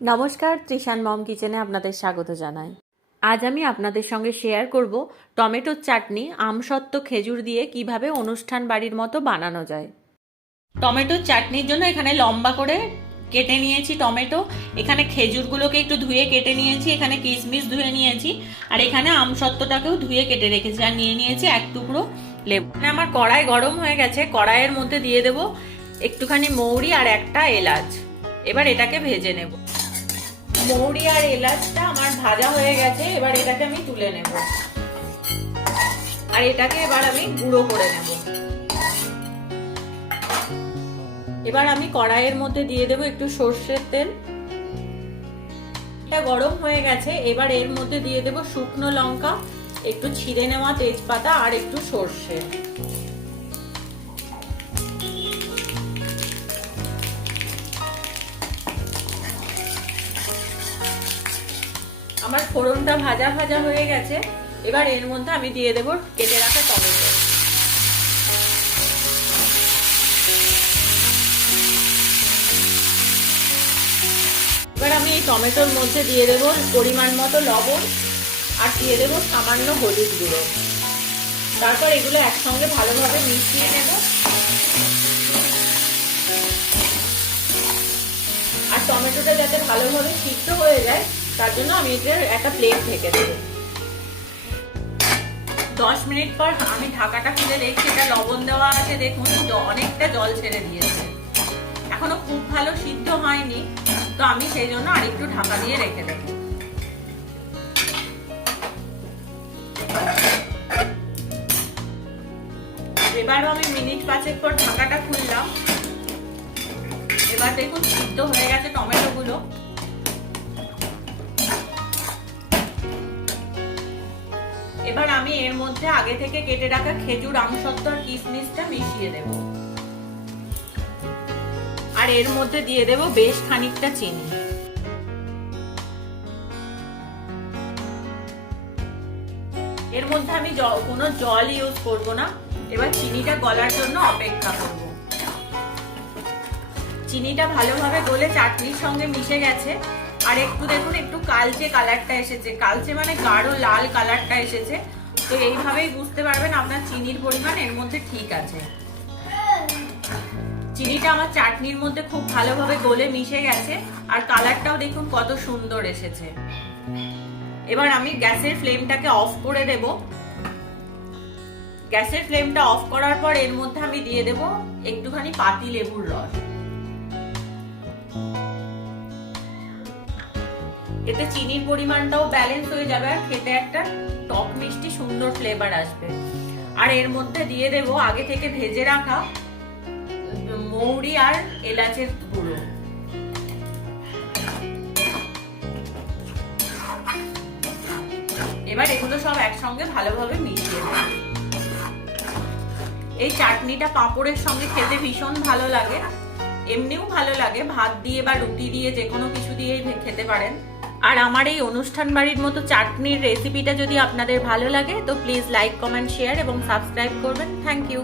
নমস্কার, তৃষান মম কিচেনে আপনাদের স্বাগত জানাই। আজ আমি আপনাদের সঙ্গে শেয়ার করব টমেটোর চাটনি আমসত্ত্ব খেজুর দিয়ে কিভাবে অনুষ্ঠান বাড়ির মতো বানানো যায়। টমেটোর চাটনির জন্য এখানে লম্বা করে কেটে নিয়েছি টমেটো, এখানে খেজুরগুলোকে একটু ধুয়ে কেটে নিয়েছি, এখানে কিশমিশ ধুয়ে নিয়েছি, আর এখানে আমসত্ত্বটাকেও ধুয়ে কেটে রেখেছি, আর নিয়ে নিয়েছি এক টুকরো লেবু। আমার কড়াই গরম হয়ে গেছে, কড়াইয়ের মধ্যে দিয়ে দেব একটুখানি মৌরি আর একটা এলাচ। এবার এটাকে ভেজে নেব। মৌরি আর এলাচটা আমার ভাজা হয়ে গেছে, এবার এটাকে আমি তুলে নেব, আর এটাকে এবার আমি গুঁড়ো করে নেব। এবার আমি কড়াইয়ের মধ্যে দিয়ে দেব একটু সর্ষের তেল। এটা গরম হয়ে গেছে, এবার এর মধ্যে দিয়ে দেব শুকনো লঙ্কা, একটু ছিঁড়ে নেওয়া তেজপাতা আর একটু সর্ষে। আমার ফোড়নটা ভাজা ভাজা হয়ে গেছে, এবার এর মধ্যে আমি দিয়ে দেব কেটে রাখা টমেটো। এবার আমি এই টমেটোর মধ্যে দিয়ে দেব পরিমাণ মতো লবণ, আর দিয়ে দেব সামান্য হলুদ গুঁড়ো। তারপর এগুলো একসঙ্গে ভালোভাবে মিশিয়ে নেব, আর টমেটোটা যাতে ভালোভাবে সিদ্ধ হয়ে যায় তার জন্য আমি এটার একটা প্লেট ঢেকে দেব। 10 মিনিট পর আমি ঢাকাটা খুলে দেখছি, এটা লবণ দেওয়া আছে, দেখুন অনেকটা জল ছেড়ে দিয়েছে, এখনো খুব ভালো সিদ্ধ হয়নি, তো আমি সেই জন্য আরেকটু ঢাকা দিয়ে রেখে দেব। এবারও আমি মিনিট 5 পর ঢাকাটা খুললাম, এবার দেখুন সিদ্ধ হয়ে গেছে টমেটো গুলো। এবার আমি এর মধ্যে আগে থেকে কেটে রাখা খেজুর, আমসত্ত্ব আর কিশমিশটা মিশিয়ে দেব, আর এর মধ্যে দিয়ে দেব বেশ খানিকটা চিনি। এর মধ্যে আমি কোনো জল ইউজ করব না, এবার চিনিটা গলার জন্য অপেক্ষা করব। চিনিটা ভালোভাবে গলে চাটনির সঙ্গে মিশে গেছে, আর একটু দেখুন একটু কালচে কালারটা এসেছে, কালচে মানে গাঢ় লাল কালারটা এসেছে, তো এইভাবেই বুঝতে পারবেন আপনার চিনির পরিমাণ এর মধ্যে ঠিক আছে। চিনিটা আমার চাটনির মধ্যে খুব ভালোভাবে গলে মিশে গেছে, আর কালারটাও দেখুন কত সুন্দর এসেছে। এবার আমি গ্যাসের ফ্লেমটাকে অফ করে দেব। গ্যাসের ফ্লেমটা অফ করার পর এর মধ্যে আমি দিয়ে দেব একটুখানি পাতি লেবুর রস। এতে চিনির পরিমাণটাও ব্যালেন্স হয়ে যাবে, আর খেতে একটা টক মিষ্টি সুন্দর ফ্লেভার আসবে। আর এর মধ্যে দিয়ে দেব আগে থেকে ভেজে রাখা মৌরি আর এলাচের গুঁড়ো। এবার এগুলো সব একসঙ্গে ভালোভাবে মিশিয়ে দেব। এই চাটনিটা পাঁপড়ের সঙ্গে খেতে ভীষণ ভালো লাগে, এমনিও ভালো লাগে, ভাত দিয়ে বা রুটি দিয়ে যে কোনো কিছু দিয়ে খেতে পারেন। আর আমার এই অনুষ্ঠান বাড়ির মতো চাটনির রেসিপিটা যদি আপনাদের ভালো লাগে তো প্লিজ লাইক, কমেন্ট, শেয়ার এবং সাবস্ক্রাইব করবেন। Thank you.